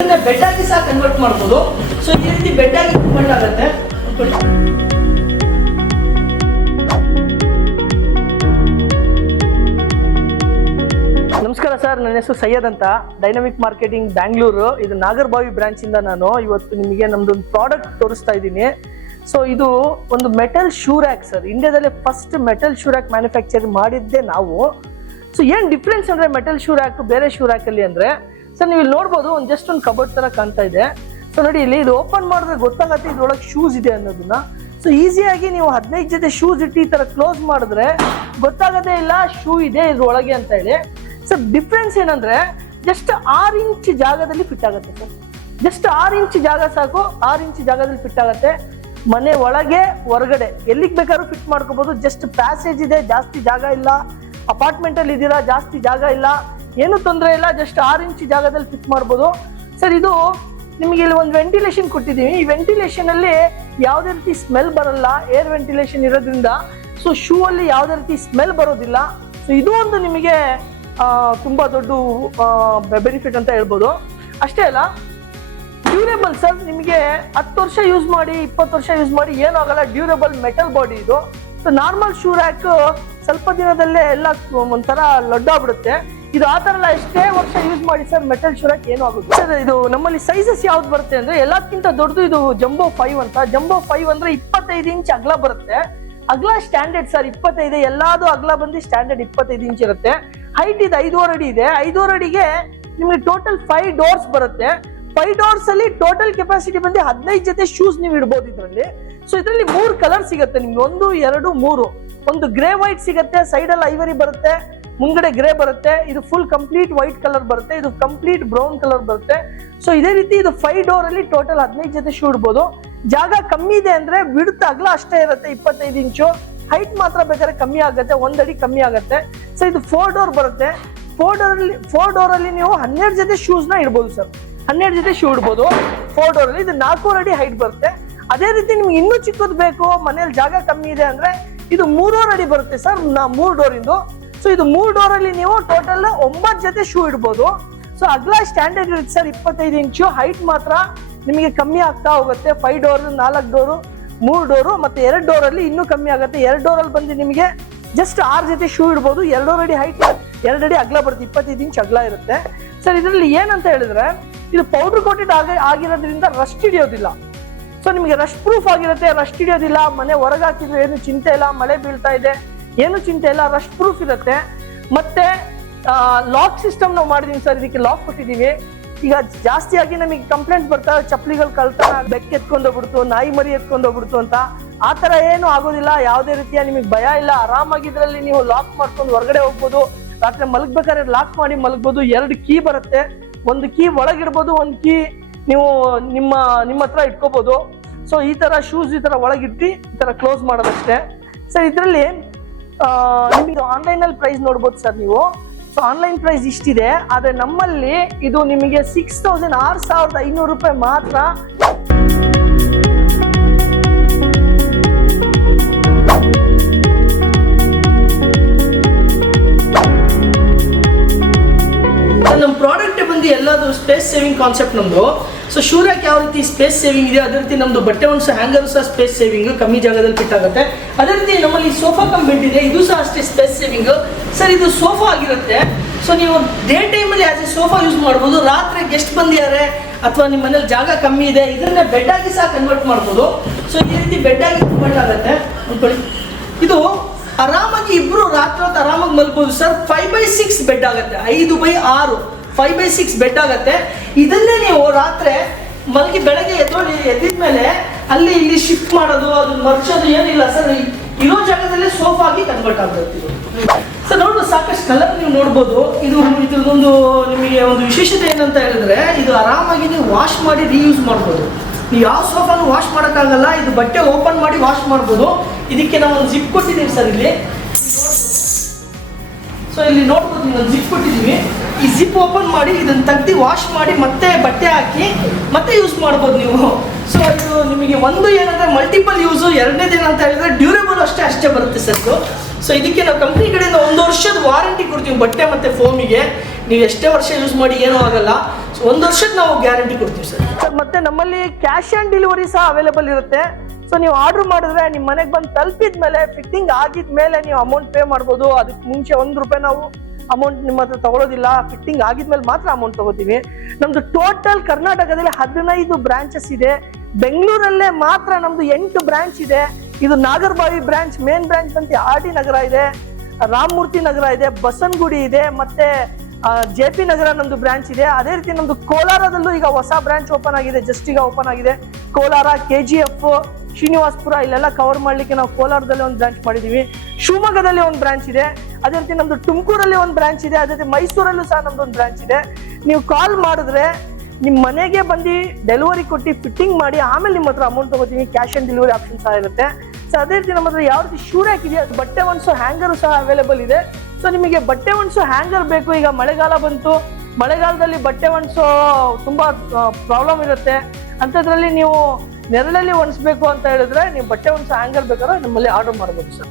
Bed ಆಗಿ ಸಹ convert ಮಾಡ್ಬೋದು. ಸೊ ಈ ರೀತಿ ಬೆಡ್ ಆಗಿ ಕನ್ವರ್ಟ್ ಆಗುತ್ತೆ. ನಮಸ್ಕಾರ ಸರ್, ನನ್ನ ಹೆಸರು ಸೈಯದ್ ಅಂತ, ಡೈನಮಿಕ್ ಮಾರ್ಕೆಟಿಂಗ್ ಬ್ಯಾಂಗ್ಳೂರು. ಇದು ನಾಗರಬಾವಿ ಬ್ರಾಂಚ್ ಇಂದ ನಾನು ಇವತ್ತು ನಿಮಗೆ ನಮ್ದೊಂದು ಪ್ರಾಡಕ್ಟ್ ತೋರಿಸ್ತಾ ಇದ್ದೀನಿ. ಸೊ ಇದು ಒಂದು ಮೆಟಲ್ ಶೂ ರ್ಯಾಕ್ ಸರ್. ಇಂಡಿಯಾದಲ್ಲೇ first metal shoe rack manufacture ಮಾಡಿದ್ದೆ ನಾವು. ಸೊ ಏನು ಡಿಫ್ರೆನ್ಸ್ ಅಂದರೆ ಮೆಟಲ್ ಶೂ ರ್ಯಾಕ್ ಬೇರೆ ಶೂ ರ್ಯಾಕಲ್ಲಿ ಅಂದರೆ ಸರ್, ನೀವು ಇಲ್ಲಿ ನೋಡ್ಬೋದು, ಒಂದು ಜಸ್ಟ್ ಒಂದು ಕಬೋರ್ಡ್ ಥರ ಕಾಣ್ತಾ ಇದೆ. ಸೊ ನೋಡಿ, ಇಲ್ಲಿ ಇದು ಓಪನ್ ಮಾಡಿದ್ರೆ ಗೊತ್ತಾಗತ್ತೆ ಇದ್ರೊಳಗೆ ಶೂಸ್ ಇದೆ ಅನ್ನೋದನ್ನ. ಸೊ ಈಸಿಯಾಗಿ ನೀವು 15 ಜೊತೆ ಶೂಸ್ ಇಟ್ಟು ಈ ಥರ ಕ್ಲೋಸ್ ಮಾಡಿದ್ರೆ ಗೊತ್ತಾಗದೇ ಇಲ್ಲ ಶೂ ಇದೆ ಇದ್ರೊಳಗೆ ಅಂತ ಹೇಳಿ. ಸರ್ ಡಿಫ್ರೆನ್ಸ್ ಏನಂದ್ರೆ ಜಸ್ಟ್ 6 ಇಂಚ್ ಜಾಗದಲ್ಲಿ ಫಿಟ್ ಆಗುತ್ತೆ ಸರ್. ಜಸ್ಟ್ 6 ಇಂಚ್ ಜಾಗ ಸಾಕು, 6 ಇಂಚ್ ಜಾಗದಲ್ಲಿ ಫಿಟ್ ಆಗುತ್ತೆ. ಮನೆ ಒಳಗೆ ಹೊರಗಡೆ ಎಲ್ಲಿಗೆ ಬೇಕಾದ್ರೂ ಫಿಟ್ ಮಾಡ್ಕೋಬಹುದು. ಜಸ್ಟ್ ಪ್ಯಾಸೇಜ್ ಇದೆ, ಜಾಸ್ತಿ ಜಾಗ ಇಲ್ಲ. ಅಪಾರ್ಟ್ಮೆಂಟ್ ಅಲ್ಲಿ ಇದ್ದೀರಾ, ಜಾಸ್ತಿ ಜಾಗ ಇಲ್ಲ, ಏನು ತೊಂದರೆ ಇಲ್ಲ, ಜಸ್ಟ್ 6 ಇಂಚ್ ಜಾಗದಲ್ಲಿ ಫಿಟ್ ಮಾಡ್ಬೋದು ಸರ್. ಇದು ನಿಮಗೆ ಇಲ್ಲಿ ಒಂದು ವೆಂಟಿಲೇಷನ್ ಕೊಟ್ಟಿದ್ದೀವಿ. ಈ ವೆಂಟಿಲೇಷನ್ ಅಲ್ಲಿ ಯಾವುದೇ ರೀತಿ ಸ್ಮೆಲ್ ಬರಲ್ಲ, ಏರ್ ವೆಂಟಿಲೇಷನ್ ಇರೋದ್ರಿಂದ. ಸೊ ಶೂ ಅಲ್ಲಿ ಯಾವುದೇ ರೀತಿ ಸ್ಮೆಲ್ ಬರೋದಿಲ್ಲ. ಸೊ ಇದು ಒಂದು ನಿಮಗೆ ತುಂಬಾ ದೊಡ್ಡ ಬೆನಿಫಿಟ್ ಅಂತ ಹೇಳ್ಬೋದು. ಅಷ್ಟೇ ಅಲ್ಲ, ಡ್ಯೂರೇಬಲ್ ಸರ್. ನಿಮಗೆ 10 ವರ್ಷ ಯೂಸ್ ಮಾಡಿ, 20 ವರ್ಷ ಯೂಸ್ ಮಾಡಿ ಏನೂ ಆಗಲ್ಲ. ಡ್ಯೂರೇಬಲ್ ಮೆಟಲ್ ಬಾಡಿ ಇದು. ಸೊ ನಾರ್ಮಲ್ ಶೂ ರ್ಯಾಕ್ ಸ್ವಲ್ಪ ದಿನದಲ್ಲೇ ಎಲ್ಲ ಒಂಥರ ಲಡ್ಡಾಗ್ಬಿಡುತ್ತೆ. ಇದು ಆ ಥರ ಎಲ್ಲ ಎಷ್ಟೇ ವರ್ಷ ಯೂಸ್ ಮಾಡಿ ಸರ್, ಮೆಟಲ್ ಶೂ ರ್ಯಾಕ್ ಏನೂ ಆಗುತ್ತೆ ಸರ್. ಇದು ನಮ್ಮಲ್ಲಿ ಸೈಜಸ್ ಯಾವ್ದು ಬರುತ್ತೆ ಅಂದ್ರೆ ಎಲ್ಲಕ್ಕಿಂತ ದೊಡ್ಡದು ಇದು ಜಂಬೋ 5 ಅಂತ. ಜಂಬೋ 5 ಅಂದ್ರೆ 25 ಇಂಚ್ ಅಗಲ ಬರುತ್ತೆ. ಅಗಲ ಸ್ಟ್ಯಾಂಡರ್ಡ್ ಸರ್ 25. ಎಲ್ಲಾದು ಅಗಲ ಬಂದು ಸ್ಟ್ಯಾಂಡರ್ಡ್ 25 ಇಂಚ್ ಇರುತ್ತೆ. ಹೈಟ್ ಇದು 5.5 ಅಡಿ ಇದೆ. 5.5 ಅಡಿಗೆ ನಿಮಗೆ ಟೋಟಲ್ 5 ಡೋರ್ಸ್ ಬರುತ್ತೆ. 5 ಡೋರ್ಸ್ ಅಲ್ಲಿ ಟೋಟಲ್ ಕೆಪಾಸಿಟಿ ಬಂದು 15 ಜೊತೆ ಶೂಸ್ ನೀವು ಇಡ್ಬೋದು ಇದರಲ್ಲಿ. ಸೊ ಇದರಲ್ಲಿ 3 ಕಲರ್ ಸಿಗುತ್ತೆ ನಿಮ್ಗೆ, 1, 2, 3. ಒಂದು ಗ್ರೇ ವೈಟ್ ಸಿಗುತ್ತೆ, ಸೈಡ್ ಅಲ್ಲಿ ಐವರಿ ಬರುತ್ತೆ, ಮುಂಗಡೆ ಗ್ರೇ ಬರುತ್ತೆ. ಇದು ಫುಲ್ ಕಂಪ್ಲೀಟ್ ವೈಟ್ ಕಲರ್ ಬರುತ್ತೆ, ಇದು ಕಂಪ್ಲೀಟ್ ಬ್ರೌನ್ ಕಲರ್ ಬರುತ್ತೆ. ಸೊ ಇದೇ ರೀತಿ ಇದು 5 ಡೋರ್ ಅಲ್ಲಿ ಟೋಟಲ್ 15 ಜೊತೆ ಶೂ ಇಡ್ಬೋದು. ಜಾಗ ಕಮ್ಮಿ ಇದೆ ಅಂದ್ರೆ ಬಿಡುತ್ತೆ, ಅಗಲ ಅಷ್ಟೇ ಇರುತ್ತೆ 25 ಇಂಚು. ಹೈಟ್ ಮಾತ್ರ ಬೇಕಾದ್ರೆ ಕಮ್ಮಿ ಆಗುತ್ತೆ, 1 ಅಡಿ ಕಮ್ಮಿ ಆಗುತ್ತೆ. ಸೊ ಇದು 4 ಡೋರ್ ಬರುತ್ತೆ. 4 ಡೋರ್ ಅಲ್ಲಿ ನೀವು 12 ಜೊತೆ ಶೂಸ್ ನ ಇಡ್ಬೋದು ಸರ್. 12 ಜೊತೆ ಶೂ ಇಡ್ಬೋದು 4 ಡೋರ್ ಅಲ್ಲಿ. ಇದು 4 ಅಡಿ ಹೈಟ್ ಬರುತ್ತೆ. ಅದೇ ರೀತಿ ನಿಮ್ಗೆ ಇನ್ನೂ ಚಿಕ್ಕದು ಬೇಕು, ಮನೇಲಿ ಜಾಗ ಕಮ್ಮಿ ಇದೆ ಅಂದ್ರೆ ಇದು 3 ಅಡಿ ಬರುತ್ತೆ ಸರ್, 3 ಡೋರ್ ಇಂದು. ಸೊ ಇದು 3 ಡೋರ್ ಅಲ್ಲಿ ನೀವು ಟೋಟಲ್ 9 ಜೊತೆ ಶೂ ಇಡ್ಬೋದು. ಸೊ ಅಗಲ ಸ್ಟ್ಯಾಂಡರ್ಡ್ ಇರುತ್ತೆ ಸರ್ 25 ಇಂಚು. ಹೈಟ್ ಮಾತ್ರ ನಿಮಗೆ ಕಮ್ಮಿ ಆಗ್ತಾ ಹೋಗುತ್ತೆ. 5 ಡೋರ್, 4 ಡೋರು, 3 ಡೋರು ಮತ್ತೆ 2 ಡೋರ್ ಅಲ್ಲಿ ಇನ್ನೂ ಕಮ್ಮಿ ಆಗುತ್ತೆ. 2 ಡೋರ್ ಅಲ್ಲಿ ಬಂದು ನಿಮಗೆ ಜಸ್ಟ್ 6 ಜೊತೆ ಶೂ ಇಡ್ಬೋದು. 2 ಅಡಿ ಹೈಟ್, 2 ಅಡಿ ಅಗಲ ಬರುತ್ತೆ, 25 ಇಂಚ್ ಅಗಲ ಇರುತ್ತೆ ಸರ್. ಇದರಲ್ಲಿ ಏನಂತ ಹೇಳಿದ್ರೆ ಇದು ಪೌಡರ್ ಕೋಟೆಡ್ ಆಗಿರೋದ್ರಿಂದ ರಸ್ಟ್ ಹಿಡಿಯೋದಿಲ್ಲ. ಸೊ ನಿಮಗೆ ರಸ್ಟ್ ಪ್ರೂಫ್ ಆಗಿರುತ್ತೆ, ರಸ್ಟ್ ಹಿಡಿಯೋದಿಲ್ಲ. ಮನೆ ಹೊರಗೆ ಹಾಕಿದ್ರೆ ಏನು ಚಿಂತೆ ಇಲ್ಲ, ಮಳೆ ಬೀಳ್ತಾ ಇದೆ ಏನು ಚಿಂತೆ ಇಲ್ಲ, ರಸ್ಟ್ ಪ್ರೂಫ್ ಇರುತ್ತೆ. ಮತ್ತೆ ಲಾಕ್ ಸಿಸ್ಟಮ್ ನಾವು ಮಾಡಿದೀವಿ ಸರ್, ಇದಕ್ಕೆ ಲಾಕ್ ಕೊಟ್ಟಿದ್ದೀವಿ. ಈಗ ಜಾಸ್ತಿಯಾಗಿ ನಮಗೆ ಕಂಪ್ಲೇಂಟ್ ಬರ್ತಾರೆ, ಚಪ್ಪಲಿಗಳು ಕಳ್ತನ, ಬೆಕ್ಕ ಎತ್ಕೊಂಡೋಗ್ಬಿಡ್ತು, ನಾಯಿ ಮರಿ ಎತ್ಕೊಂಡೋಗ್ಬಿಡ್ತು ಅಂತ. ಆ ಥರ ಏನು ಆಗೋದಿಲ್ಲ, ಯಾವುದೇ ರೀತಿಯ ನಿಮಗೆ ಭಯ ಇಲ್ಲ. ಆರಾಮಾಗಿದ್ರಲ್ಲಿ ನೀವು ಲಾಕ್ ಮಾಡ್ಕೊಂಡು ಹೊರಗಡೆ ಹೋಗ್ಬೋದು. ರಾತ್ರಿ ಮಲಗ್ಬೇಕಾದ್ರೆ ಲಾಕ್ ಮಾಡಿ ಮಲಗ್ಬೋದು. 2 ಕೀ ಬರುತ್ತೆ, ಒಂದು ಕೀ ಒಳಗಿಡ್ಬೋದು, ಒಂದು ಕೀ ನೀವು ನಿಮ್ಮ ಹತ್ರ ಇಟ್ಕೋಬಹುದು. ಸೊ ಈ ತರ ಶೂಸ್ ಈ ತರ ಒಳಗಿಟ್ಟು ಈ ತರ ಕ್ಲೋಸ್ ಮಾಡೋದಷ್ಟೇ ಸರ್. ಇದರಲ್ಲಿ ನಿಮಗೆ ಆನ್ಲೈನ್ ಅಲ್ಲಿ ಪ್ರೈಸ್ ನೋಡ್ಬೋದು ಸರ್ ನೀವು. ಸೊ ಆನ್ಲೈನ್ ಪ್ರೈಸ್ ಇಷ್ಟಿದೆ, ಆದ್ರೆ ನಮ್ಮಲ್ಲಿ ಇದು ನಿಮಗೆ 6,500 ರೂಪಾಯಿ ಮಾತ್ರ. ನಮ್ಮ ಪ್ರಾಡಕ್ಟ್ ಬಂದು ಎಲ್ಲದು ಸ್ಪೇಸ್ ಸೇವಿಂಗ್ ಕಾನ್ಸೆಪ್ಟ್ ನಮ್ದು. ಸೊ ಶೂ ರ್ಯಾಕ್ ಯಾವ ರೀತಿ ಸ್ಪೇಸ್ ಸೇವಿಂಗ್ ಇದೆ, ಅದೇ ರೀತಿ ನಮ್ದು ಬಟ್ಟೆ ಒಣಸೋ ಹ್ಯಾಂಗರ್ ಸಹ ಸ್ಪೇಸ್ ಸೇವಿಂಗ್, ಕಮ್ಮಿ ಜಾಗದಲ್ಲಿ ಫಿಟ್ ಆಗುತ್ತೆ. ಅದೇ ರೀತಿ ನಮ್ಮಲ್ಲಿ ಸೋಫಾ ಕಮ್ ಬೆಡ್ ಇದೆ, ಇದು ಸಹ ಅಷ್ಟೇ ಸ್ಪೇಸ್ ಸೇವಿಂಗ್ ಸರ್. ಇದು ಸೋಫಾ ಆಗಿರುತ್ತೆ. ಸೊ ನೀವು ಡೇ ಟೈಮಲ್ಲಿ ಆಸ್ ಎ ಸೋಫಾ ಯೂಸ್ ಮಾಡ್ಬೋದು. ರಾತ್ರಿ ಗೆಸ್ಟ್ ಬಂದಿದ್ದಾರೆ ಅಥವಾ ನಿಮ್ಮ ಮನೇಲಿ ಜಾಗ ಕಮ್ಮಿ ಇದೆ, ಇದನ್ನ ಬೆಡ್ ಆಗಿ ಸಹ ಕನ್ವರ್ಟ್ ಮಾಡ್ಬೋದು. ಸೊ ಈ ರೀತಿ ಬೆಡ್ ಆಗಿ ಕನ್ವರ್ಟ್ ಆಗುತ್ತೆ ಅನ್ಕೊಳ್ಳಿ. ಇದು ಆರಾಮಾಗಿ ಇಬ್ರು ರಾತ್ರಿ ಹೊತ್ತು ಆರಾಮಾಗಿ ಮಲ್ಬೋದು ಸರ್. 5x6 ಬೆಡ್ ಆಗುತ್ತೆ, 5x6 5x6 ಬೆಡ್ ಆಗುತ್ತೆ. ಇದನ್ನೇ ನೀವು ರಾತ್ರಿ ಮಲಗಿ ಬೆಳಗ್ಗೆ ಎದ್ದಿದ್ಮೇಲೆ ಅಲ್ಲಿ ಇಲ್ಲಿ ಶಿಫ್ಟ್ ಮಾಡೋದು, ಅದನ್ನ ಮರ್ಚೋದು ಏನಿಲ್ಲ ಸರ್. ಇರೋ ಜಾಗದಲ್ಲೇ ಸೋಫಾ ಆಗಿ ಕನ್ವರ್ಟ್ ಆಗುತ್ತೆ ಸರ್. ನೋಡ್ಬೋದು, ಸಾಕಷ್ಟು ಕಲರ್ ನೀವು ನೋಡ್ಬೋದು. ಇದೊಂದು ನಿಮಗೆ ಒಂದು ವಿಶೇಷತೆ ಏನಂತ ಹೇಳಿದ್ರೆ, ಇದು ಆರಾಮಾಗಿ ನೀವು ವಾಶ್ ಮಾಡಿ ರೀಯೂಸ್ ಮಾಡ್ಬೋದು. ನೀವು ಯಾವ ಸೋಫಾನು ವಾಶ್ ಮಾಡೋಕ್ಕಾಗಲ್ಲ, ಇದು ಬಟ್ಟೆ ಓಪನ್ ಮಾಡಿ ವಾಶ್ ಮಾಡ್ಬೋದು. ಇದಕ್ಕೆ ನಾವು ಒಂದು ಜಿಪ್ ಕೊಟ್ಟಿದ್ದೀವಿ ಸರ್ ಇಲ್ಲಿ. ಸೊ ಇಲ್ಲಿ ನೋಡ್ಬೋದು, ನೀವು ಒಂದು ಜಿಪ್ ಕೊಟ್ಟಿದ್ದೀವಿ. ಈ ಜಿಪ್ ಓಪನ್ ಮಾಡಿ ಇದನ್ನು ತೆಗ್ದು ವಾಶ್ ಮಾಡಿ ಮತ್ತೆ ಬಟ್ಟೆ ಹಾಕಿ ಮತ್ತೆ ಯೂಸ್ ಮಾಡ್ಬೋದು ನೀವು. ಸೊ ಇದು ನಿಮಗೆ ಒಂದು ಏನಂದರೆ ಮಲ್ಟಿಪಲ್ ಯೂಸು. ಎರಡನೇದು ಏನಂತ ಹೇಳಿದ್ರೆ ಡ್ಯೂರೇಬಲ್ ಅಷ್ಟೇ ಬರುತ್ತೆ ಸರ್ ಇದು. ಸೊ ಇದಕ್ಕೆ ನಾವು ಕಂಪ್ನಿ ಕಡೆಯಿಂದ 1 ವರ್ಷದ ವಾರಂಟಿ ಕೊಡ್ತೀವಿ ಬಟ್ಟೆ ಮತ್ತು ಫೋಮಿಗೆ. ನೀವು ಎಷ್ಟೇ ವರ್ಷ ಯೂಸ್ ಮಾಡಿ ಏನೂ ಆಗಲ್ಲ. ಸೊ 1 ವರ್ಷದ ನಾವು ಗ್ಯಾರಂಟಿ ಕೊಡ್ತೀವಿ ಸರ್. ಮತ್ತೆ ನಮ್ಮಲ್ಲಿ ಕ್ಯಾಶ್ ಆನ್ ಡೆಲಿವರಿ ಸಹ ಅವೈಲೇಬಲ್ ಇರುತ್ತೆ. ಸೊ ನೀವು ಆರ್ಡರ್ ಮಾಡಿದ್ರೆ ನಿಮ್ಮ ಮನೆಗೆ ಬಂದು ತಲುಪಿದ ಮೇಲೆ, ಫಿಟ್ಟಿಂಗ್ ಆಗಿದ ಮೇಲೆ ನೀವು ಅಮೌಂಟ್ ಪೇ ಮಾಡ್ಬೋದು. ಅದಕ್ಕೆ ಮುಂಚೆ 1 ರೂಪಾಯಿ ನಾವು ಅಮೌಂಟ್ ನಿಮ್ಮ ಹತ್ರ ತಗೊಳ್ಳೋದಿಲ್ಲ. ಫಿಟ್ಟಿಂಗ್ ಆಗಿದ್ಮೇಲೆ ಮಾತ್ರ ಅಮೌಂಟ್ ತಗೋತೀವಿ. ನಮ್ದು ಟೋಟಲ್ ಕರ್ನಾಟಕದಲ್ಲಿ 15 ಬ್ರಾಂಚಸ್ ಇದೆ. ಬೆಂಗಳೂರಲ್ಲೇ ಮಾತ್ರ ನಮ್ದು 8 ಬ್ರಾಂಚ್ ಇದೆ. ಇದು ನಾಗರಬಾವಿ ಬ್ರಾಂಚ್, ಮೇನ್ ಬ್ರಾಂಚ್ ಅಂತ RD ನಗರ ಇದೆ, ರಾಮಮೂರ್ತಿ ನಗರ ಇದೆ, ಬಸವನಗುಡಿ ಇದೆ, ಮತ್ತೆ JP ನಗರ ನಮ್ದು ಬ್ರಾಂಚ್ ಇದೆ. ಅದೇ ರೀತಿ ನಮ್ದು ಕೋಲಾರದಲ್ಲೂ ಈಗ ಹೊಸ ಬ್ರಾಂಚ್ ಓಪನ್ ಆಗಿದೆ, ಜಸ್ಟ್ ಈಗ ಓಪನ್ ಆಗಿದೆ. ಕೋಲಾರ, KGF, ಶ್ರೀನಿವಾಸಪುರ ಇಲ್ಲೆಲ್ಲ ಕವರ್ ಮಾಡ್ಲಿಕ್ಕೆ ನಾವು ಕೋಲಾರದಲ್ಲಿ ಒಂದು ಬ್ರಾಂಚ್ ಮಾಡಿದೀವಿ. ಶಿವಮೊಗ್ಗದಲ್ಲಿ ಒಂದು ಬ್ರಾಂಚ್ ಇದೆ. ಅದೇ ರೀತಿ ನಮ್ದು ತುಮಕೂರಲ್ಲಿ ಒಂದು ಬ್ರಾಂಚ್ ಇದೆ. ಅದೇ ರೀತಿ ಮೈಸೂರಲ್ಲೂ ಸಹ ನಮ್ದು ಒಂದು ಬ್ರಾಂಚ್ ಇದೆ. ನೀವು ಕಾಲ್ ಮಾಡಿದ್ರೆ ನಿಮ್ಮ ಮನೆಗೆ ಬಂದು ಡೆಲಿವರಿ ಕೊಟ್ಟು ಫಿಟ್ಟಿಂಗ್ ಮಾಡಿ ಆಮೇಲೆ ನಿಮ್ಮ ಹತ್ರ ಅಮೌಂಟ್ ತಗೋತೀವಿ. ಕ್ಯಾಶ್ ಆನ್ ಡೆಲಿವರಿ ಆಪ್ಷನ್ ಸಹ ಇರುತ್ತೆ. ಸೊ ಅದೇ ರೀತಿ ನಮ್ಮ ಹತ್ರ ಯಾವ ರೀತಿ ಶೂ ರ್ಯಾಕ್ ಇದೆ, ಬಟ್ಟೆ ಒಣಸೋ ಹ್ಯಾಂಗರ್ ಸಹ ಅವೈಲೇಬಲ್ ಇದೆ. ಸೊ ನಿಮಗೆ ಬಟ್ಟೆ ಒಣಸೋ ಹ್ಯಾಂಗರ್ ಬೇಕು, ಈಗ ಮಳೆಗಾಲ ಬಂತು, ಮಳೆಗಾಲದಲ್ಲಿ ಬಟ್ಟೆ ಒಣಸೋ ತುಂಬಾ ಪ್ರಾಬ್ಲಮ್ ಇರುತ್ತೆ. ಅಂಥದ್ರಲ್ಲಿ ನೀವು ನೆರಳಲ್ಲಿ ಒಣಸ್ಬೇಕು ಅಂತ ಹೇಳಿದ್ರೆ ನೀವು ಬಟ್ಟೆ ಒಣಸೋ ಹ್ಯಾಂಗರ್ ಬೇಕಾದ್ರೆ ನಮ್ಮಲ್ಲಿ ಆರ್ಡರ್ ಮಾಡ್ಬೋದು ಸರ್.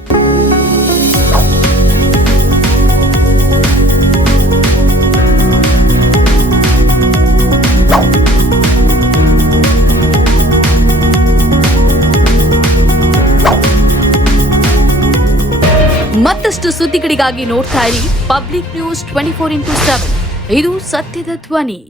ಮತ್ತಷ್ಟು ಸುದ್ದಿಗಳಿಗಾಗಿ ನೋಡ್ತಾ ಇರಿ ಪಬ್ಲಿಕ್ ನ್ಯೂಸ್ 24x7. ಇದು ಸತ್ಯದ ಧ್ವನಿ.